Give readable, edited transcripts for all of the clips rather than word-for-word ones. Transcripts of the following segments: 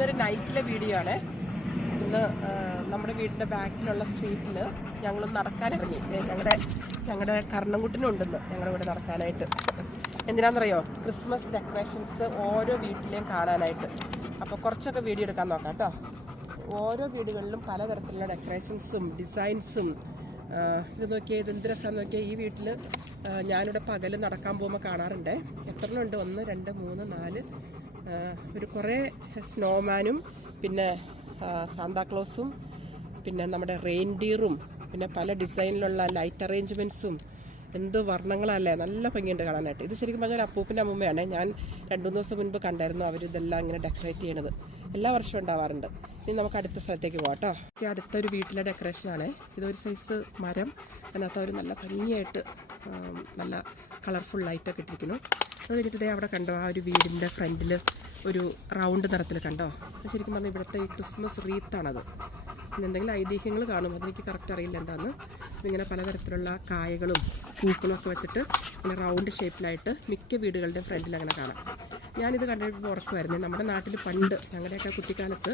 ഇന്നൊരു നൈറ്റിലെ വീഡിയോ ആണ്. ഇന്ന് നമ്മുടെ വീടിൻ്റെ ബാക്കിലുള്ള സ്ട്രീറ്റിൽ ഞങ്ങളൊന്ന് നടക്കാനിറങ്ങി. ഞങ്ങളുടെ കർണംകുട്ടിനുണ്ടെന്ന് ഞങ്ങളുടെ ഇവിടെ നടക്കാനായിട്ട്. എന്തിനാണെന്നറിയോ? ക്രിസ്മസ് ഡെക്കറേഷൻസ് ഓരോ വീട്ടിലെയും കാണാനായിട്ട്. അപ്പോൾ കുറച്ചൊക്കെ വീഡിയോ എടുക്കാൻ നോക്കാം കേട്ടോ. ഓരോ വീടുകളിലും പലതരത്തിലുള്ള ഡെക്കറേഷൻസും ഡിസൈൻസും. ഇത് നോക്കിയാൽ ഇത് എന്ത് രസമാണെന്ന് നോക്കിയാൽ ഈ വീട്ടിൽ ഞാനിവിടെ പകൽ നടക്കാൻ പോകുമ്പോൾ കാണാറുണ്ട്. എത്രണ്ണം ഉണ്ട്? 1 2 3 4 ഒരു കുറേ സ്നോമാനും പിന്നെ സാന്താക്ലോസും പിന്നെ നമ്മുടെ റെയിൻഡിയറും പിന്നെ പല ഡിസൈനിലുള്ള ലൈറ്റ് അറേഞ്ച്മെൻറ്റ്സും. എന്ത് വർണ്ണങ്ങളല്ലേ, നല്ല ഭംഗിയുണ്ട് കാണാനായിട്ട്. ഇത് ശരിക്കും പറഞ്ഞാൽ അപ്പൂപ്പിൻ്റെ അമ്മൂമ്മയാണ്. ഞാൻ 2-3 ദിവസം മുൻപ് കണ്ടായിരുന്നു അവരിതെല്ലാം ഇങ്ങനെ ഡെക്കറേറ്റ് ചെയ്യണത്. എല്ലാ വർഷവും ഉണ്ടാവാറുണ്ട്. ഇനി നമുക്ക് അടുത്ത സ്ഥലത്തേക്ക് പോകാം കേട്ടോ. അടുത്തൊരു വീട്ടിലെ ഡെക്കറേഷനാണ്. ഇതൊരു സൈസ് മരം, അതിനകത്ത് അവർ നല്ല ഭംഗിയായിട്ട് നല്ല കളർഫുൾ ലൈറ്റൊക്കെ ഇട്ടിരിക്കുന്നു. അത് കഴിഞ്ഞിട്ട് അവിടെ കണ്ടോ, ആ ഒരു വീടിൻ്റെ ഫ്രണ്ടിൽ ഒരു റൗണ്ട് നിറത്തിൽ കണ്ടോ. അത് ശരിക്കും പറഞ്ഞാൽ ഇവിടുത്തെ ഈ ക്രിസ്മസ് റീത്താണത്. പിന്നെ എന്തെങ്കിലും ഐതിഹ്യങ്ങൾ കാണും, അതെനിക്ക് കറക്റ്റ് അറിയില്ല എന്താണെന്ന്. ഇതിങ്ങനെ പലതരത്തിലുള്ള കായകളും പൂക്കളും ഒക്കെ വെച്ചിട്ട് ഇങ്ങനെ റൗണ്ട് ഷേപ്പിലായിട്ട് മിക്ക വീടുകളുടെ ഫ്രണ്ടിൽ അങ്ങനെ കാണാം. ഞാനിത് കണ്ടിട്ട് ഉറക്കുമായിരുന്നു. നമ്മുടെ നാട്ടിൽ പണ്ട് ഞങ്ങളുടെയൊക്കെ കുട്ടിക്കാലത്ത്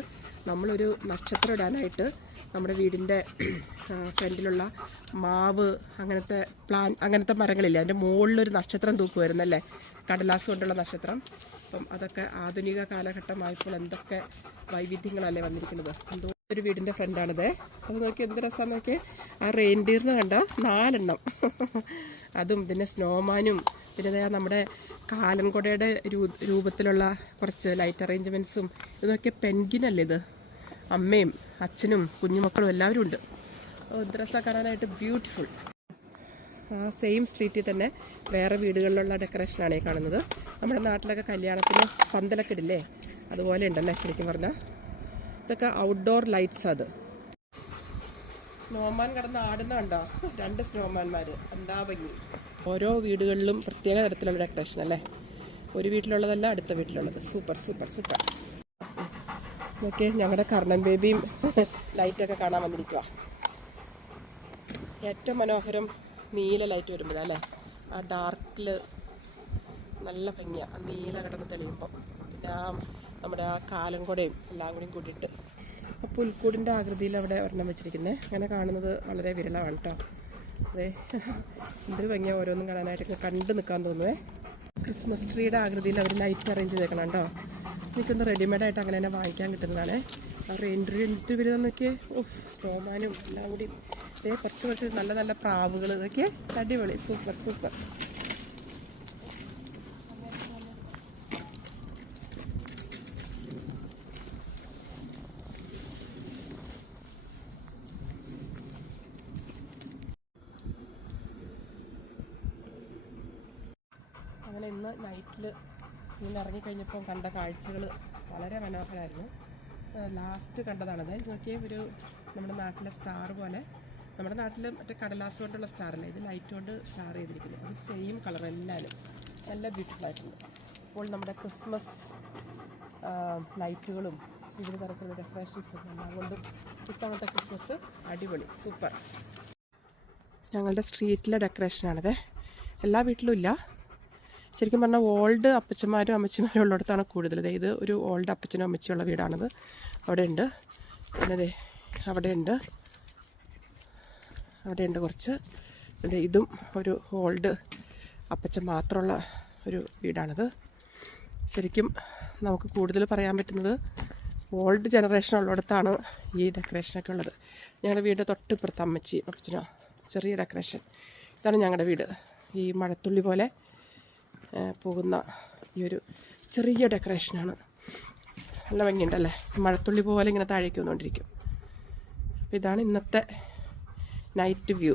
നമ്മളൊരു നക്ഷത്രം ഇടാനായിട്ട് നമ്മുടെ വീടിൻ്റെ ഫ്രണ്ടിലുള്ള മാവ് അങ്ങനത്തെ മരങ്ങളില്ലേ, അതിൻ്റെ മുകളിലൊരു നക്ഷത്രം തൂക്കുമായിരുന്നല്ലേ, കടലാസ് കൊണ്ടുള്ള നക്ഷത്രം. അപ്പം അതൊക്കെ ആധുനിക കാലഘട്ടമായപ്പോൾ എന്തൊക്കെ വൈവിധ്യങ്ങളല്ലേ വന്നിരിക്കുന്നത്. എന്തോ ഒരു വീടിൻ്റെ ഫ്രണ്ടാണിത്. അത് നോക്കി എന്ത് രസമാണെന്ന് നോക്കി. ആ റെയിൻഡിയറിന് കണ്ടോ 4 എണ്ണം. അതും പിന്നെ സ്നോമാനും പിന്നെ നമ്മുടെ കാലൻകൊടയുടെ രൂപത്തിലുള്ള കുറച്ച് ലൈറ്റ് അറേഞ്ച്മെൻറ്റ്സും. ഇത് നോക്കിയാൽ പെൻഗിനല്ലേ ഇത്. അമ്മയും അച്ഛനും കുഞ്ഞുമക്കളും എല്ലാവരും ഉണ്ട്. എന്ത് രസമാണ് കാണാനായിട്ട്, ബ്യൂട്ടിഫുൾ. ആ സെയിം സ്ട്രീറ്റിൽ തന്നെ വേറെ വീടുകളിലുള്ള ഡെക്കറേഷനാണ് ഈ കാണുന്നത്. നമ്മുടെ നാട്ടിലൊക്കെ കല്യാണത്തിന് പന്തലൊക്കെ ഇടില്ലേ, അതുപോലെ ഉണ്ടല്ലേ ശരിക്കും പറഞ്ഞാൽ. ഇതൊക്കെ ഔട്ട്ഡോർ ലൈറ്റ്സ്. അത് സ്നോമാൻ കിടന്ന് ആടുന്ന കണ്ടോ, 2 സ്നോമാന്മാർ. എന്താ ഭംഗി. ഓരോ വീടുകളിലും പ്രത്യേക തരത്തിലുള്ള ഡെക്കറേഷൻ അല്ലേ. ഒരു വീട്ടിലുള്ളതല്ല അടുത്ത വീട്ടിലുള്ളത്. Super super super. ഓക്കെ, ഞങ്ങളുടെ കർണൻ ബേബിയും ലൈറ്റൊക്കെ കാണാൻ വന്നിരിക്കുക. ഏറ്റവും മനോഹരം നീല ലൈറ്റ് വരുമ്പോഴല്ലേ, ആ ഡാർക്കിൽ നല്ല ഭംഗിയാണ്. ആ നീല കിടന്ന് തെളിയുമ്പോൾ പിന്നെ നമ്മുടെ ആ കാലം കൂടെയും എല്ലാം കൂടിയും കൂടിയിട്ട് ആ പുൽക്കൂടിൻ്റെ ആകൃതിയിൽ അവിടെ ഒരെണ്ണം വെച്ചിരിക്കുന്നത്. അങ്ങനെ കാണുന്നത് വളരെ വിരളമാണ് കേട്ടോ. അതെ, എന്തൊരു ഭംഗിയാണ് ഓരോന്നും കാണാനായിട്ട്, കണ്ടു നിൽക്കാൻ തോന്നുവേ. ക്രിസ്മസ് ട്രീയുടെ ആകൃതിയിൽ അവർ ലൈറ്റ് അറേഞ്ച് ചെയ്തേക്കണം കേട്ടോ. എനിക്കൊന്ന് റെഡിമെയ്ഡായിട്ട് അങ്ങനെ തന്നെ വാങ്ങിക്കാൻ കിട്ടുന്നതാണ്. ആ റെയിൻഡ്രി എന്ത് വരുന്നതെന്ന് നോക്കിയേ. സ്നോമാനും എല്ലാം കൂടി. അതേ കുറച്ച് നല്ല നല്ല പ്രാവുകൾ. ഇതൊക്കെ അടിപൊളി. Super super. അങ്ങനെ ഇന്ന് നൈറ്റിൽ ഇങ്ങനെ ഇറങ്ങിക്കഴിഞ്ഞപ്പോൾ കണ്ട കാഴ്ചകൾ വളരെ മനോഹരമായിരുന്നു. ലാസ്റ്റ് കണ്ടതാണത്. നോക്കിയേ, ഒരു നമ്മുടെ നാട്ടിലെ സ്റ്റാർ പോലെ. നമ്മുടെ നാട്ടിൽ മറ്റേ കടലാസ് കൊണ്ടുള്ള സ്റ്റാറല്ലേ, ഇത് ലൈറ്റ് കൊണ്ട് സ്റ്റാർ ചെയ്തിരിക്കുന്നു. അത് സെയിം കളർ എല്ലാവരും നല്ല ബ്യൂട്ടിഫുൾ ആയിട്ടുണ്ട്. അപ്പോൾ നമ്മുടെ ക്രിസ്മസ് ലൈറ്റുകളും വിവിധ തരത്തിലുള്ള ഡെക്കറേഷൻസും എല്ലാം കൊണ്ടും ഇത്തവണത്തെ ക്രിസ്മസ് അടിപൊളി, സൂപ്പർ. ഞങ്ങളുടെ സ്ട്രീറ്റിലെ ഡെക്കറേഷനാണിത്. എല്ലാ വീട്ടിലും ഇല്ല. ശരിക്കും പറഞ്ഞാൽ ഓൾഡ് അപ്പച്ചന്മാരും അമ്മച്ചിമാരും ഉള്ളിടത്താണ് കൂടുതൽ. ഇത് ഒരു ഓൾഡ് അപ്പച്ചനും അമ്മച്ചിയുള്ള വീടാണിത്. അവിടെ ഉണ്ട്. പിന്നെ അവിടെയുണ്ട് കുറച്ച്. ഇതും ഒരു ഓൾഡ് അപ്പച്ചൻ മാത്രമുള്ള ഒരു വീടാണിത്. ശരിക്കും നമുക്ക് കൂടുതൽ പറയാൻ പറ്റുന്നത് ഓൾഡ് ജനറേഷൻ ഉള്ളിടത്താണ് ഈ ഡെക്കറേഷനൊക്കെ ഉള്ളത്. ഞങ്ങളുടെ വീട് തൊട്ടിപ്പുറത്ത് അപ്പച്ചനോ ചെറിയ ഡെക്കറേഷൻ. ഇതാണ് ഞങ്ങളുടെ വീട്. ഈ മഴത്തുള്ളി പോലെ പോകുന്ന ഈ ഒരു ചെറിയ ഡെക്കറേഷനാണ്. നല്ല ഭംഗിയുണ്ടല്ലേ, മഴത്തുള്ളി പോലെ ഇങ്ങനെ താഴേക്ക് വന്നുകൊണ്ടിരിക്കും. അപ്പോൾ ഇതാണ് ഇന്നത്തെ നൈറ്റ് വ്യൂ.